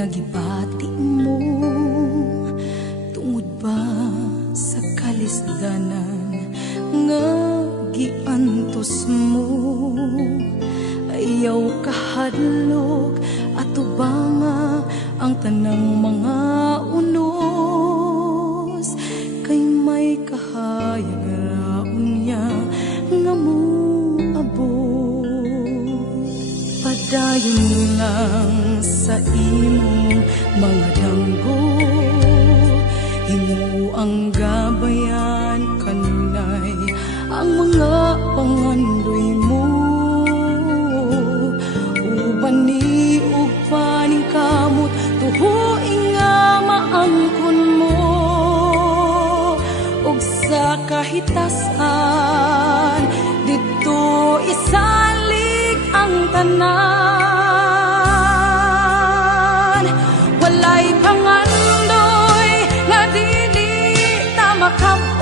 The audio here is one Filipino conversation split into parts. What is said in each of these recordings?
nga gibati mo tungod ba sa kalisdanan nga giantos mo. Ayaw kahadlok at ubanga ang tanang mga unos, kay may kahayag raon niya nga moabot. Padayon lang sa imong mga danggo, himo ang gabayan kanunay ang mga pangandoy mo. Uban ni ug paning kamot tuhoing nga maangkon mo, ug sa kahitasan dito isalig ang tanan. Walay pangandoy nga dili ta makabot,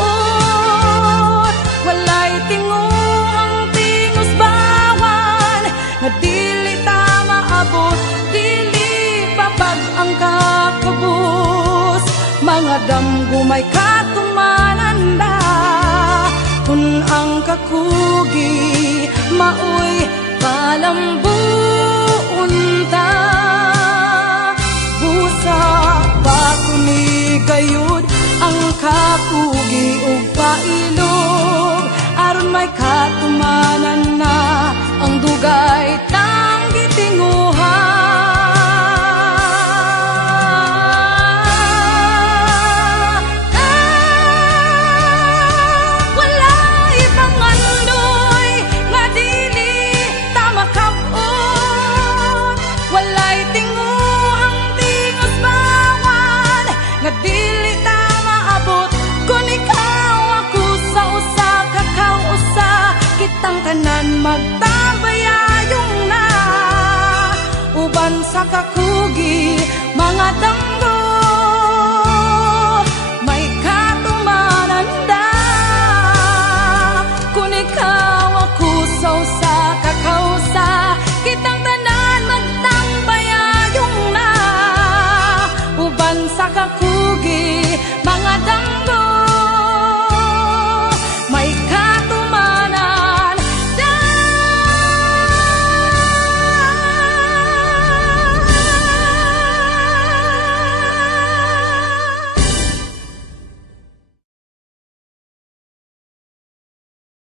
walay tinguhang tingos bawan nga dili ta maabot, dili papag ang kakabus. Mga damgo may katumananda kun ang kakugi maoy palambuon ta. Busa patuni gayud ang kakugi ug pailog, aron may katumanan na ang dugay tang gitinguhan. Kitang tanan magtabayayong na uban sa kakugi mga